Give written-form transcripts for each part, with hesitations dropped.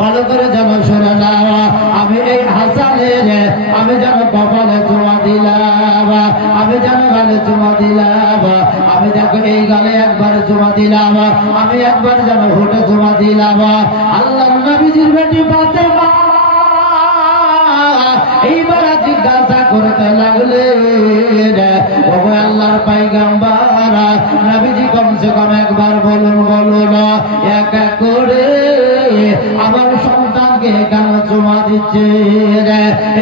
ভালো করে যেন শুনে নাও, আমি এই হাসানের আমি যেন কপালে চুমা দিলাম, আমি যেন গালে চুমা দিলাম, আমি দেখো এই গালে একবার চুমা দিলাম, আমি একবার যেন হোটে চুমা দিলাম। আল্লাহর নবীজির বেটি ফাতেমা এইবার জিজ্ঞাসা করতে লাগলেন, ওগো আল্লাহর পয়গম্বর, নবীজি কমসে কম একবার বলুন বলুন, এক এক করে আমার সন্তানকে কেন চুমা দিচ্ছে?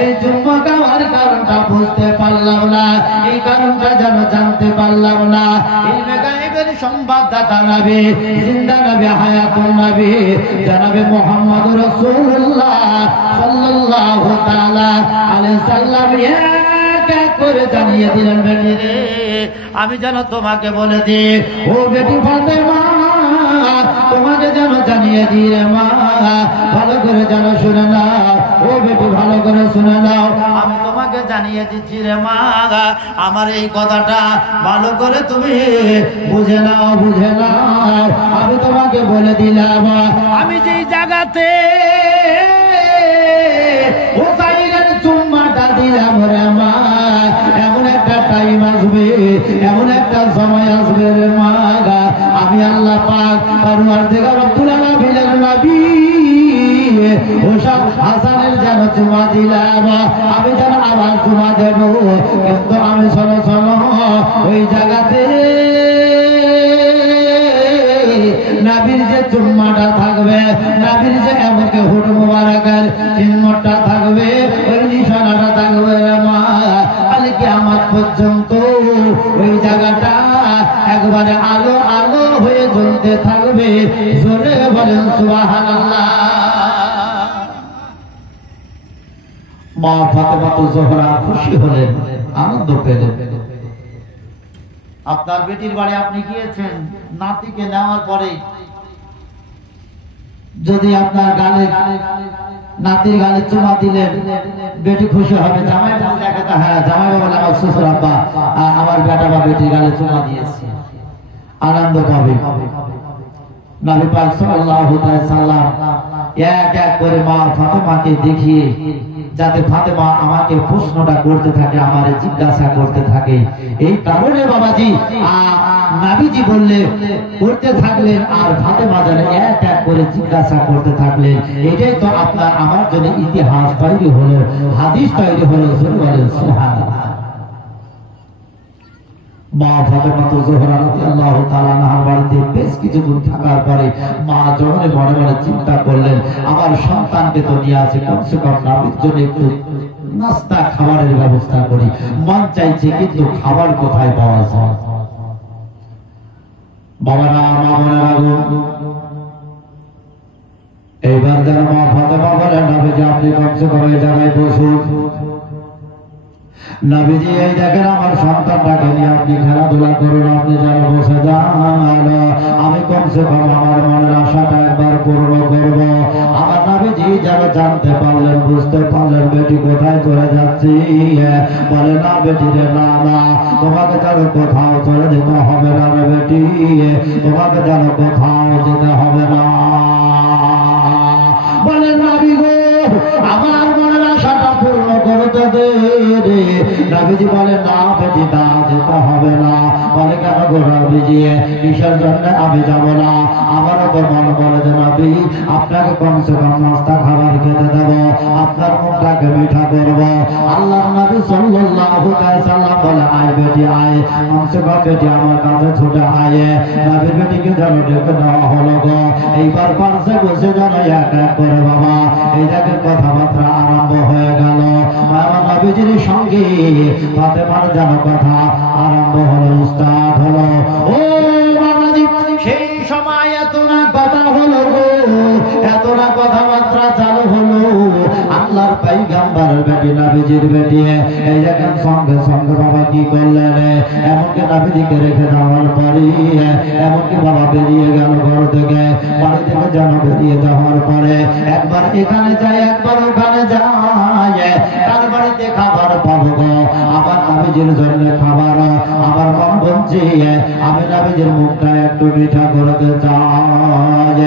এই চুম্মা খাওয়ার কারণটা বুঝতে পারলাম না, এই কারণটা যেন জানতে পারলাম না। ইলমে গায়েবের সংবাদদাতা নবী, জিন্দা নবী, হায়াতুন নবী জনাবে মুহাম্মদ রাসূলুল্লাহ সাল্লাল্লাহু তাআলা আলাইহি সাল্লাম এক এক করে জানিয়ে দিলেন, বেটি রে আমি যেন তোমাকে বলে দিই, ও বেটি ফাতেমা তোমাকে যেন জানিয়ে দিই রে মা, ভালো করে যেন শুনে নাও, ও বেটি ভালো করে শুনে নাও, আমি তোমাকে জানিয়ে দিচ্ছি রে মা, আমার এই কথাটা ভালো করে তুমি বুঝে নাও, বুঝে নাও। আমি তোমাকে বলে দিলাম, আমি যেই জায়গাতে ও তাইলের চুম্মাটা দিলাম রে মা, এমন একটা টাইম আসবে, এমন একটা সময় আসবে রে মা, আমি আল্লাহ পাক পরওয়ারদিগার রব্বুল আলামিনের নবী ওসব হাসানের যেন চুমা দিলাম, আমি যেন আবার চুমা দেব, কিন্তু আমি শোনো শোনো ওই জায়গাতে নবীর যে চুম্মাটা থাকবে, নবীর যে এমনকি হুট মুবারকের চিহ্নটা থাকবে, ওই নিশানাটা থাকবে মা, কাল কিয়ামত পর্যন্ত ওই জায়গাটা একবারে আলো আলো হয়ে জ্বলতে থাকবে। জোরে বলেন সুবহানাল্লাহ। মা ফাতেমা জোহরা খুশি হলেন, আনন্দ পেলেন। আপনার বেটির বাড়ি আপনি গিয়েছেন, নাতিকে নেওয়ার পরে যদি আপনার গালে নাতির গালে চুমা দিলেন, বেটি খুশি হবে। জামাই বাবা দেখাতে, হ্যাঁ জামাই বাবা আমার শ্বশুর আব্বা আমার বেটা বা বেটির গালে চুমা দিয়েছে, আনন্দ পাবে। নবী পাক সাল্লাল্লাহু আলাইহি সাল্লাম এক এক করে মা ফাতেমাকে দেখিয়ে, যাতে ফাতেমা আমাকে প্রশ্নটা করতে থাকে, আমারে জিজ্ঞাসা করতে থাকে, এই কারণে বাবাজি নবীজি বললে করতে থাকলেন, আর ফাতেমা যেন এক এক করে জিজ্ঞাসা করতে থাকলেন। এটাই তো আপনার আমার জন্য ইতিহাস তৈরি হলো, হাদিস তৈরি হলো। বলেন সুবহানাল্লাহ। মা ফাতেমা জোহরা রাদিয়াল্লাহু তাআলা আনহার বাড়িতে বেশ কিছুদিন থাকার পরে মা জহরে মনে মনে চিন্তা করলেন, আমার সন্তানকে তো নিয়ে আসে, কমসে কম নবীর জন্য একটু নাস্তা খাবারের ব্যবস্থা করি। মন চাইছে, কিন্তু খাবার কোথায় পাওয়া যায়? বাবারা মা বোনেরা গো, এইবার যেন মা ফাতেমা বলেন, নবীজি আপনি কমসে কম এই জায়গায় বসুন। নবীজি এই দেখেন আমার সন্তানটাকে নিয়ে আপনি খেলাধুলা করুন, আপনি যেন বসে যান, আমি কমসে কম আমার মনের আশাটা একবার পূর্ণ করব। আমার নবীজি যেন জানতে পারলেন, বুঝতে পারলেন বেটি কোথায় চলে যাচ্ছি। বলে না বেটি রে, না না, তোমাকে যেন কোথাও চলে যেতে হবে না রে বেটি, তোমাকে যেন কোথাও যেতে হবে না। বলে নবী গো, আমার মনের আশাটা পূর্ণ করতে দে। নবীজি বলে না বেটি, না যেতে হবে না। বলে কেন গো নবীজি, কিসের জন্য আমি যাব না? আমার ওপর মন বলে যে নবী আপনাকে কমসে কম নাস্তা খাবার খেতে দেব, আপনার মুখটাকে মিঠা করব। আল্লাহর নবী সাল্লাল্লাহু আলাইহি সাল্লাম বলে, আয় বেটি আয়, কমসে কম বেটি আমার কাছে ছুটে আয়। নবীর বেটিকে যেন ডেকে নেওয়া হলো গো। এইবার পাশে বসে যেন এক এক করে বাবা এই জায়গায় কথাবার্তা আরম্ভ হয়ে গেল। বাবা নবীজির সঙ্গে ফাতেমার যেন কথা আরম্ভ হলো, স্টার্ট হলো। ও বাবাজি, সেই সময় এত না কথা হলো গো, এত না কথাবার্তা চালু হলো। আল্লাহর পয়গম্বরের বেটি নবীজির বেটি এই দেখেন সঙ্গে সঙ্গে বাবা কি করলেন, এমনকি নবীজিকে রেখে যাওয়ার পরে এমনকি বাবা বেরিয়ে গেল ঘর থেকে, বাড়ি থেকে যেন বেরিয়ে যাওয়ার পরে একবার এখানে যায়, একবার ওখানে যায়, তার বাড়িতে খাবার পাবো গো, আমার নবীজির জন্য খাবার, আমার মন বলছি আমি নবীজির মুখটা একটু মিঠা করতে চাই।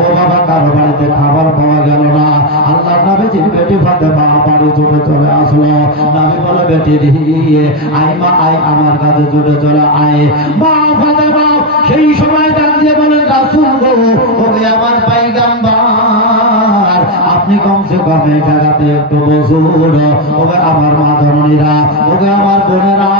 ও বাবা কারো বাড়িতে খাবার পাওয়া গেল না, আল্লাহ নবীজির বেটি ফাতেমা বাড়ি ছুটে চলে আসলো। নবী বলে বেটি দিয়ে আয় মা আয় আমার কাছে ছুটে চলে আয়। মা ফাতেমা সেই সময় ডাক দিয়ে বলেন রাসূল গো, ওকে আমার পয়গম্বর আপনি কমসে কম এই জায়গাতে একটু বসুন। ওকে আমার মা জননীরা, ওকে আমার বোনেরা।